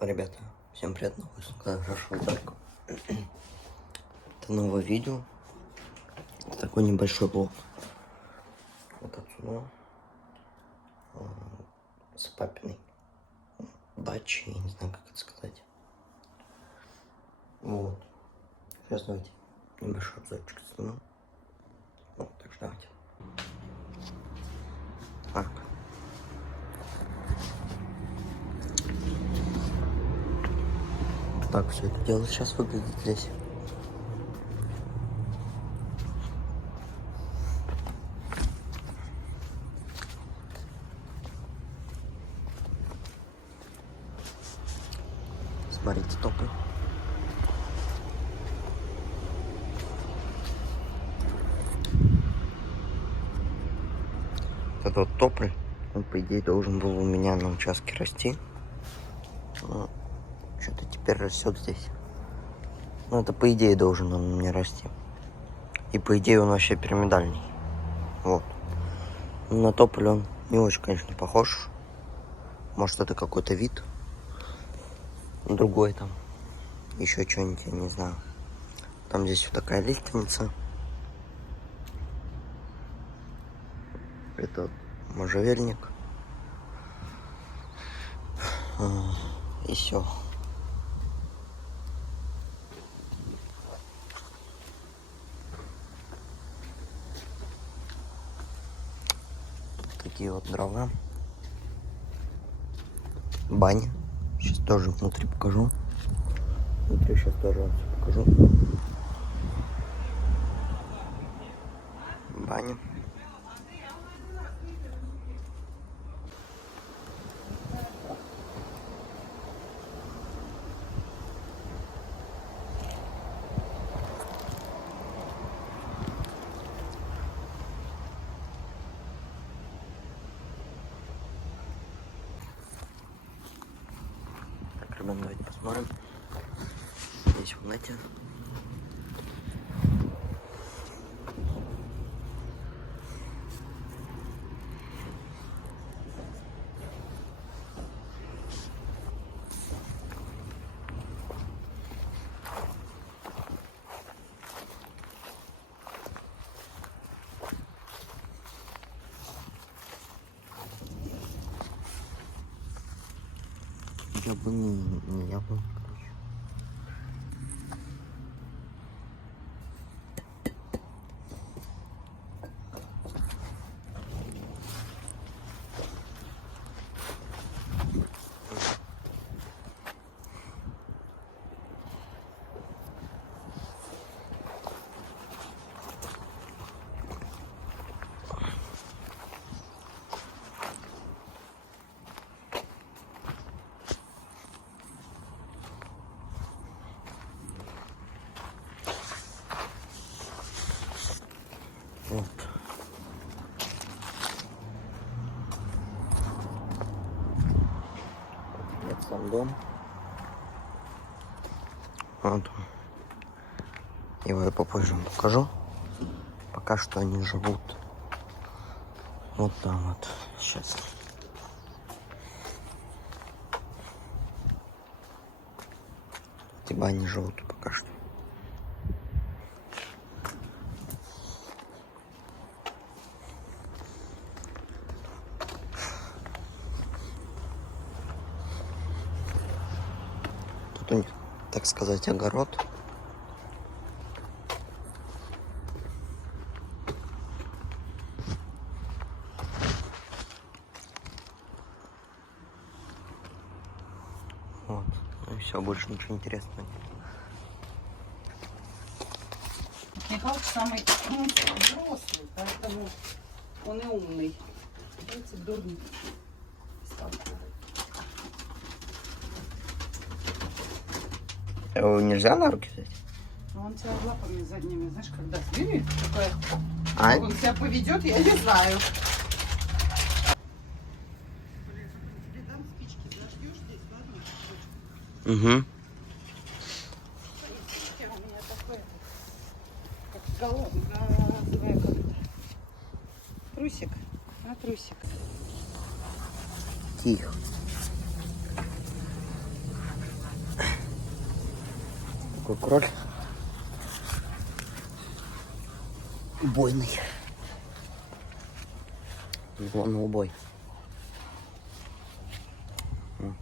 Ребята, всем привет, новый шашлычок. Это новое видео. Это такой небольшой блог. Вот отсюда. С папиной дачи, я не знаю, как это сказать. Вот. Сейчас давайте небольшой обзорчик сниму. Вот, так что давайте. Так. Так все это дело сейчас выглядит здесь. Смотрите, топы. Вот этот тополь, он, по идее, должен был у меня на участке расти. Но что-то теперь растет здесь. Ну, это, по идее, должен он у меня расти. И, по идее, он вообще пирамидальный. Вот. На тополь он не очень, конечно, похож. Может, это какой-то вид. Другой там. Еще что-нибудь, я не знаю. Там здесь вот такая лиственница. Это можжевельник. И все. Такие вот дрова. Баня. Сейчас тоже внутри покажу. Внутри сейчас тоже покажу. Баня. Так, ребят, давайте посмотрим. Здесь в нете. Не яблони, короче. Вот. Это сам дом. Вот. Его я попозже вам покажу. Пока что они живут вот там вот. Сейчас. Либо они живут пока что. Тут у них, так сказать, огород. Вот. Ну и все, больше ничего интересного нет. Михалыч самый взрослый, поэтому он и умный. Эти дурни. Его нельзя на руки взять? Но он тебя лапами задними, знаешь, когда двигает, такая, А? он себя поведет, я не знаю. Тебе дам спички, зажгешь здесь, ладно? Угу. У меня такое, как газовая как-то. Трусик, трусик. Тихо. такой кроль. Убойный. Его на убой. Вот.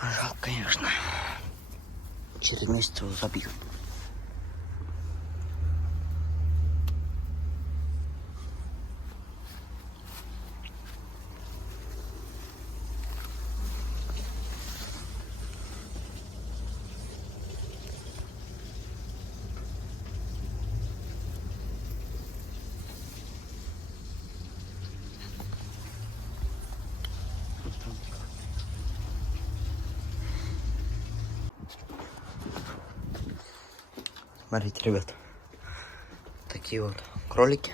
Жалко, конечно. Через месяц его забью. Смотрите, ребят, такие вот кролики.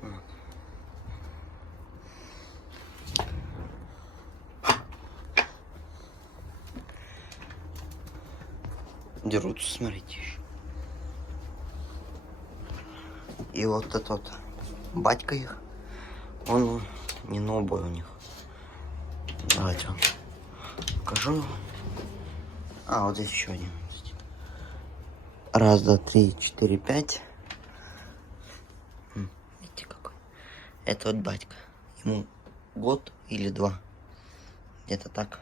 Вот. Дерутся, смотрите. И вот этот вот батька их, он не на убой у них. Давайте вам покажу. А, вот здесь еще один. Раз, два, три, четыре, пять. Видите какой? Это вот батька. Ему год или два. Где-то так.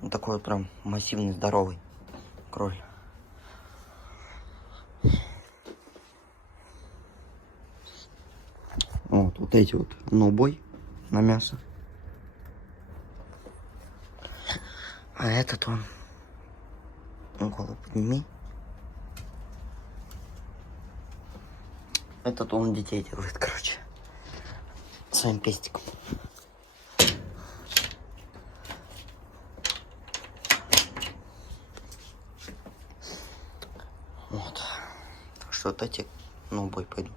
Вот такой вот прям массивный, здоровый кроль. Вот эти вот на убой, на мясо. А этот он, голову подними. Этот он детей делает, короче, своим пестиком. Вот. Так что вот эти на убой пойдут.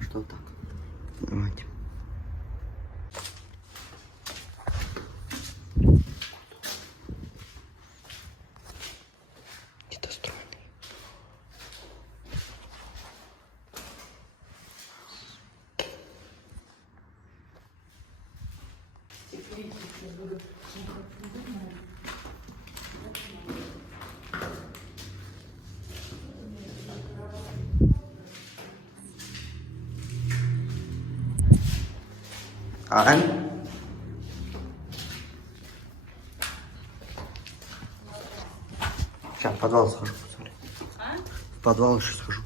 Что так? Давайте. Где-то стройный. А? Сейчас в подвал схожу, посмотри. А? В подвал еще схожу.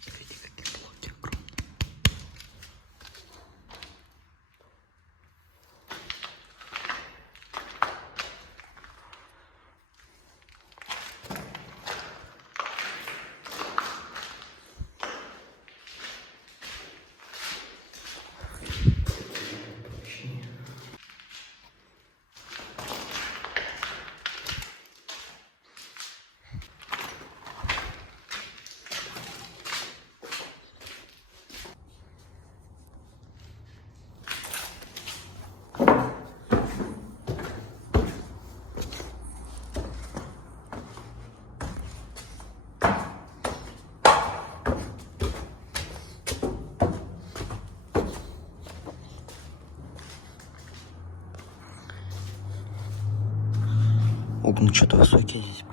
Смотрите, какие плоти огромные. Окна что-то высокие здесь.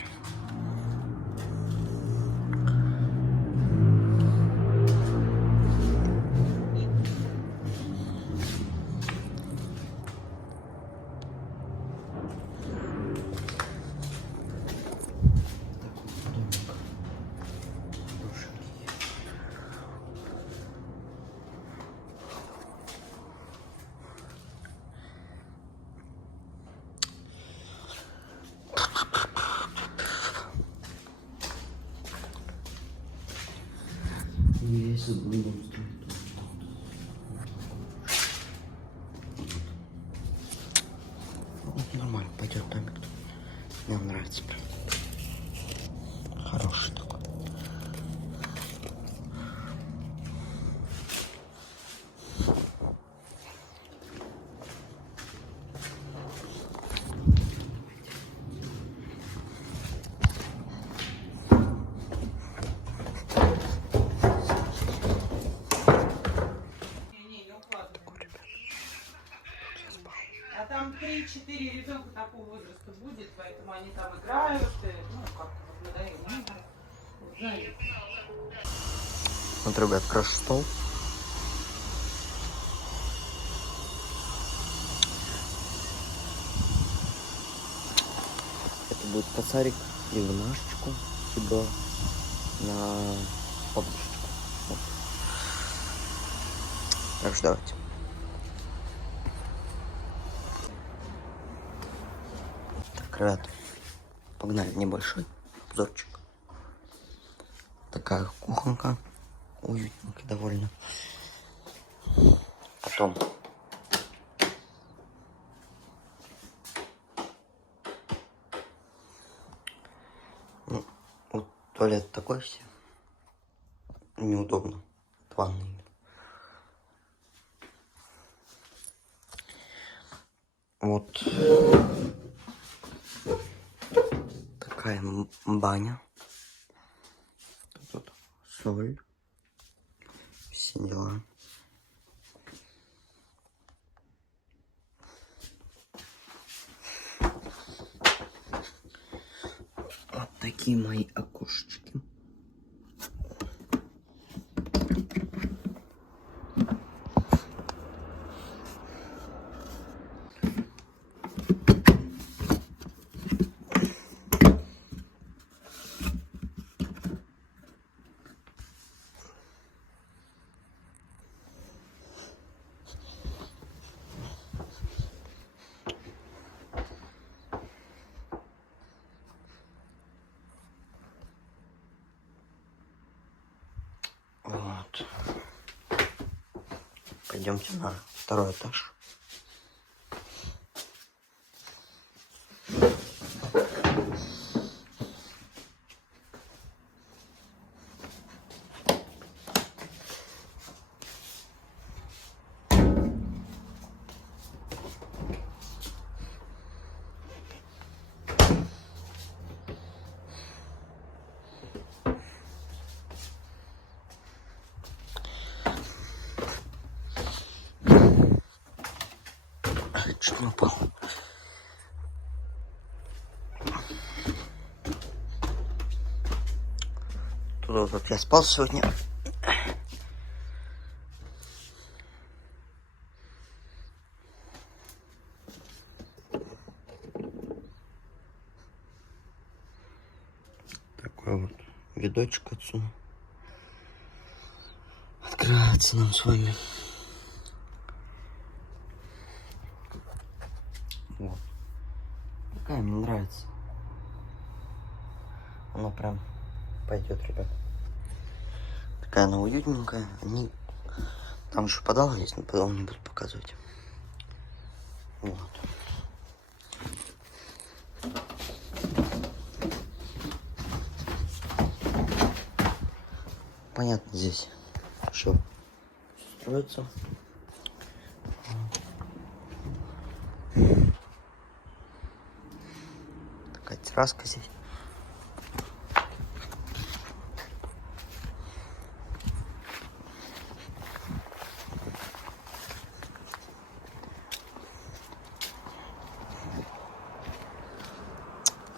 Если будем строить, нормально, пойдет домик. Мне он нравится прям. Хороший такой. А там 3-4 ребенка такого возраста будет, поэтому они там играют, и, ну, как-то наблюдаем. Вот, ребят, крашу стол. Это будет косарик либо на ашечку, либо на подушечку. Вот. Так что давайте. Так, ребят, погнали, небольшой обзорчик. Такая кухонка, уютненькая довольно. Потом ну, вот туалет такой все. Неудобно. Ванной. Вот такая баня. Тут соль. Все дела. Вот такие мои окошечки. Вот. Пойдемте на второй этаж. Чуть не упал. Тут вот я спал сегодня. Такой вот видочек отсюда. Открывается нам с вами. Вот. Такая мне нравится. Она прям пойдет, ребят. Такая она уютненькая. Они... Там еще подвал есть, но подвал не буду показывать. Вот. Понятно, здесь еще строится. Такая терраска здесь.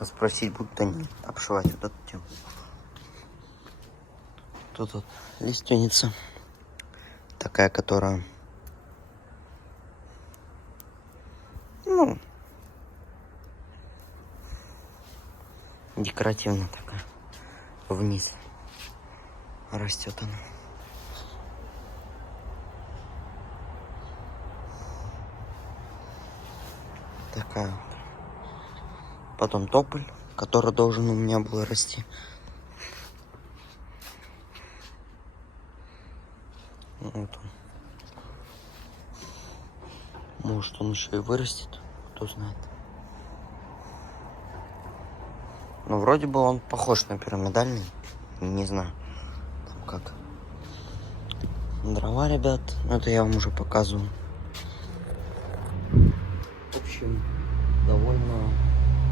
Спросить будут они обшивать вот эту тему. Тут вот лиственница. Такая, которая... Ну... Декоративная такая. Вниз. Растет она. Такая вот. Потом тополь, который должен у меня был расти. Вот он. Может, он еще и вырастет, кто знает. Но вроде бы он похож на пирамидальный. Не знаю, там как. Дрова, ребят, это я вам уже показывал. В общем, довольно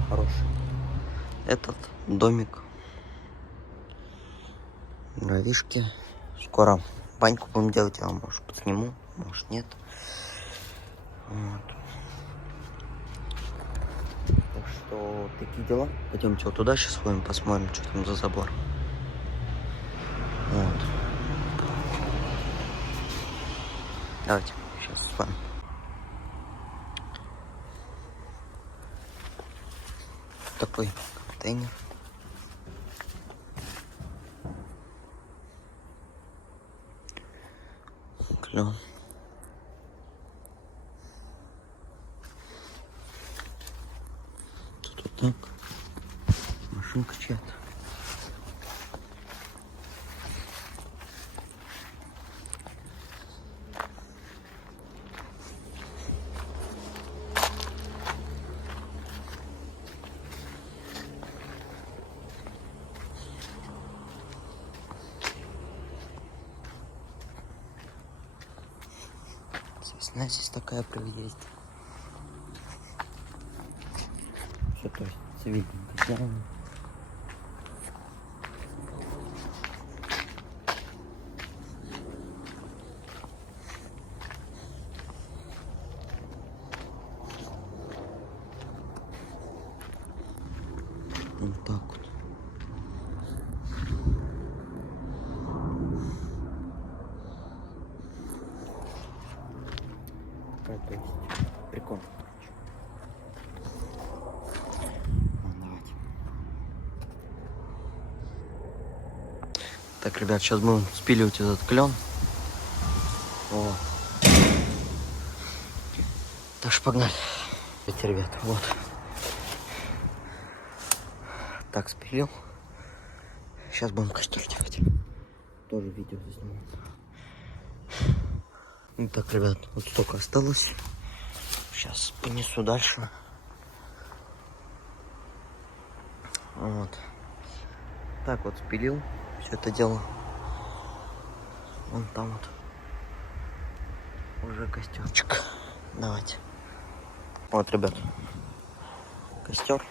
хороший этот домик. Дровишки. Скоро баньку будем делать, я вам, может, подсниму, может, нет. Вот. Так что такие дела. Пойдемте вот туда сейчас сходим, посмотрим, что там за забор. Вот. Давайте, сейчас с вами. Такой контейнер. Клен. Тут вот так. Машинка чья-то. Весна здесь такая есть. Все то есть цивильненько сделано. Вот так вот. То есть прикольно. Давайте. Так, ребят, сейчас будем спиливать этот клен. Вот. Так что погнали. Эти ребята, вот. Так, спилил. Сейчас будем костер делать. Тоже видео засниму. Ну так, ребят, вот столько осталось. Сейчас понесу дальше. Вот. Так вот спилил все это дело. Вон там вот уже костерчик. Давайте. Вот, ребят, костер.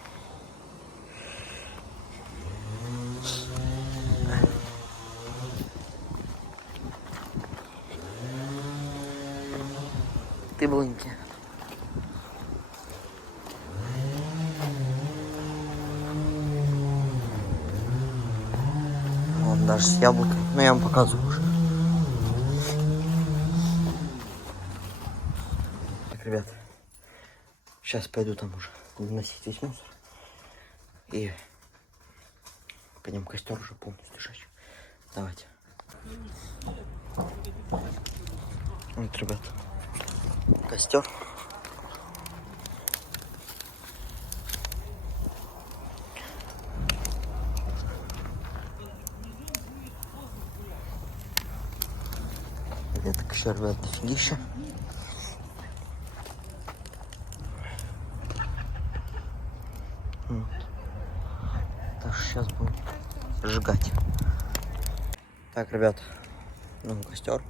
Ты блынки. Вот даже с яблоком. Ну, я вам показываю уже. Так, ребят, сейчас пойду там уже выносить весь мусор. И пойдем костер уже полностью жечь. Давайте. Вот, ребят, костер. Это еще, ребят, дофигища. Вот. Так, сейчас будем сжигать. Так, ребят, ну, костер.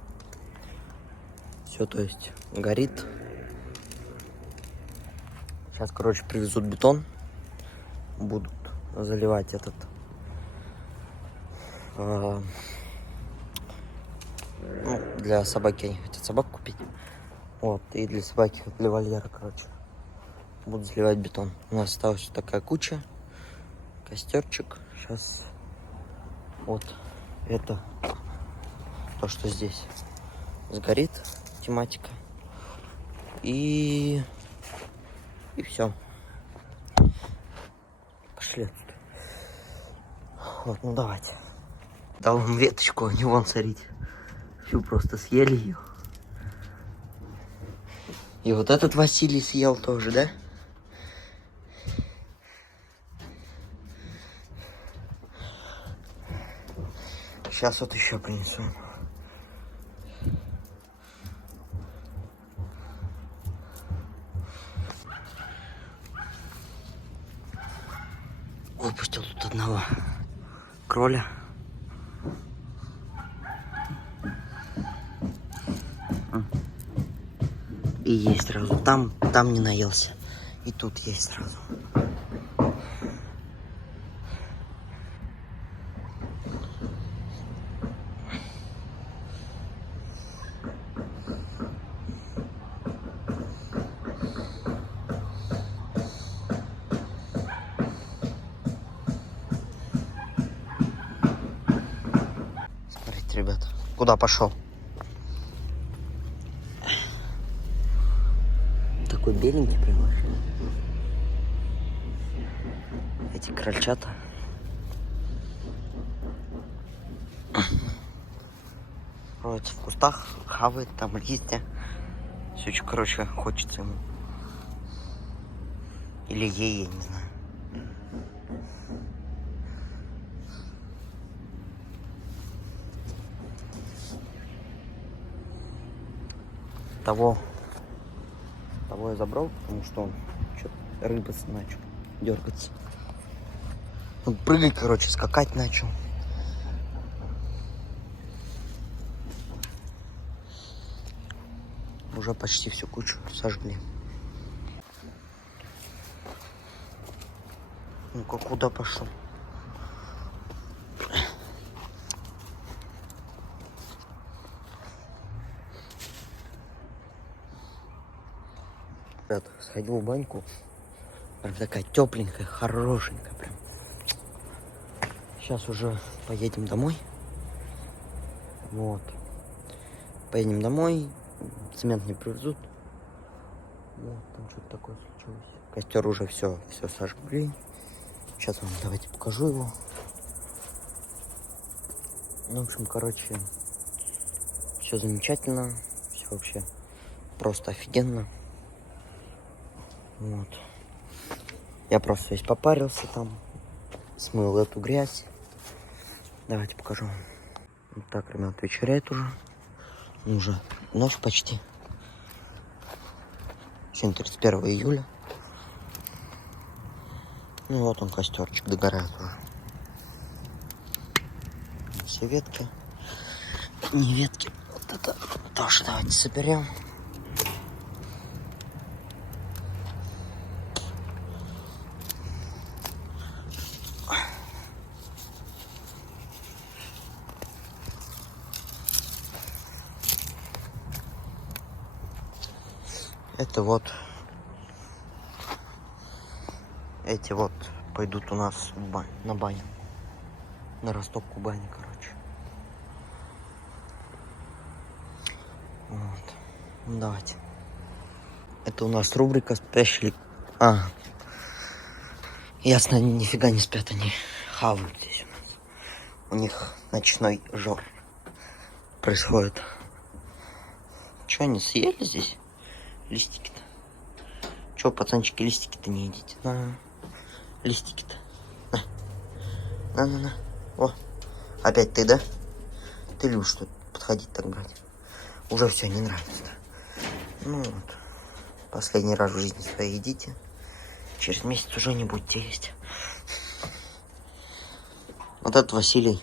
Все, то есть, горит. Сейчас, короче, привезут бетон. Будут заливать этот... ну, для собаки они хотят собак купить. Вот, и для собаки, для вольера, короче. Будут заливать бетон. У нас осталась такая куча. Костерчик. Сейчас вот это то, что здесь сгорит, тематика. И все. Пошли отсюда. Вот, ну давайте. Дал вам веточку, не вон, смотрите. Всю просто съели ее. И вот этот Василий съел тоже, да? Сейчас вот еще принесу. одного кроля. И есть сразу. Там не наелся. И тут есть сразу. Смотрите, ребята, куда пошел? Такой беленький прям вообще. Эти крольчата. Роется в кустах, хавает там листья. Все, что, короче, хочется ему. Или ей, я не знаю. Того я забрал, потому что он что-то рыбаться начал, дергаться. Он прыгать, короче, скакать начал. Уже почти всю кучу сожгли. Ну-ка, куда пошел? Ребята, сходил в баньку. Прям такая тепленькая, хорошенькая прям. Сейчас уже поедем домой. Вот. Поедем домой. Цемент не привезут. Вот, там что-то такое случилось. Костер уже все сожгли. Сейчас вам давайте покажу его. Ну, в общем, короче, все замечательно. Все вообще просто офигенно. Вот. Я просто весь попарился там. Смыл эту грязь. Давайте покажу вам. Вот так, ребят, вечеряет уже. Уже ночь почти. Сегодня 31 июля. Ну вот он, костерчик, догорает уже. Все ветки. Не ветки. Вот это тоже давайте соберем. Это вот. Эти вот пойдут у нас в на баню. На растопку бани, короче. Вот. Ну, давайте. Это у нас рубрика спешли. Ясно, нифига не спят, они хавают здесь у нас. У них ночной жор происходит. Че, они съели здесь листики-то? Че, пацанчики, листики-то не едите? На, листики-то. На. О, опять ты, да? Ты любишь что подходить так брать? Уже все, не нравится. Ну вот. Последний раз в жизни своей едите. Через месяц уже не будете есть. Вот этот Василий.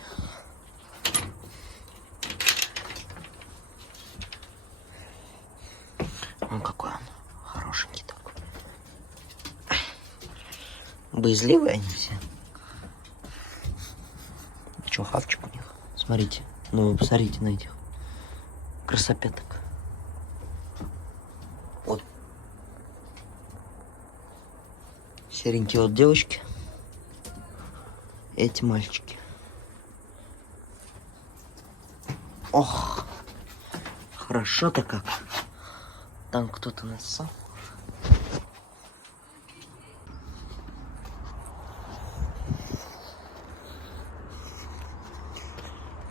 Ну какой он хорошенький такой. Боязливые они все. Че, хавчик у них? Смотрите. Ну вы посмотрите на этих красопеток. Вот. Серенькие вот девочки. Эти мальчики. Ох, хорошо-то как. Там кто-то нассал.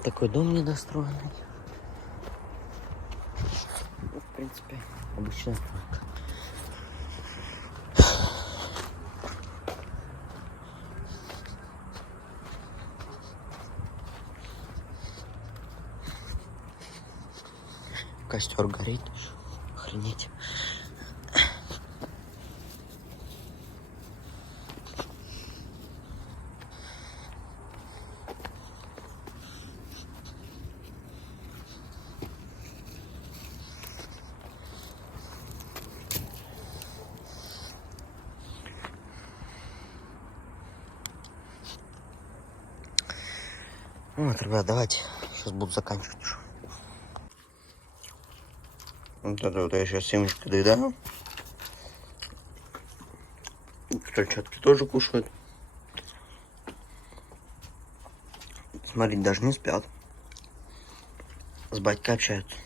Такой дом недостроенный. Ну, в принципе, обычная стройка. Костер горит. Охренеть. Вот, ребят, давайте. Сейчас буду заканчивать уже. Вот это вот я сейчас семечко доедаю. Крольчатки тоже кушают. Смотрите, даже не спят. С батькой общаются.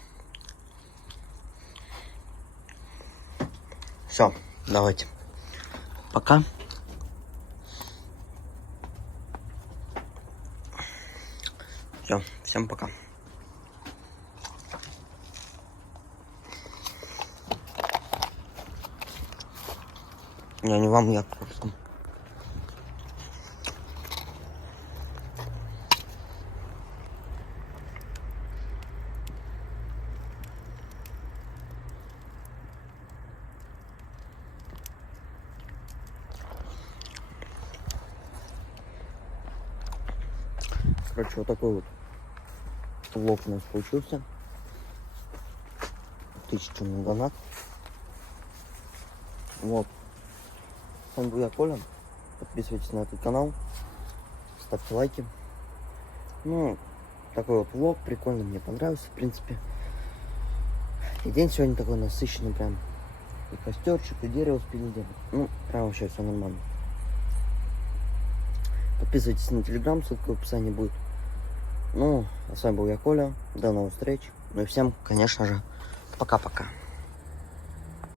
Все, давайте. Пока. Все, всем пока. Я не вам, я просто. Короче, вот такой вот влог у нас получился. 1000 на донат. Вот. С вами был я, Коля. Подписывайтесь на этот канал. Ставьте лайки. Ну, такой вот влог прикольный, мне понравился, в принципе. И день сегодня такой насыщенный прям. И костерчик, и дерево спили делать. Ну, прям вообще все нормально. Подписывайтесь на телеграм, ссылка в описании будет. Ну, а с вами был я, Коля. До новых встреч. Ну и всем, конечно же, пока-пока.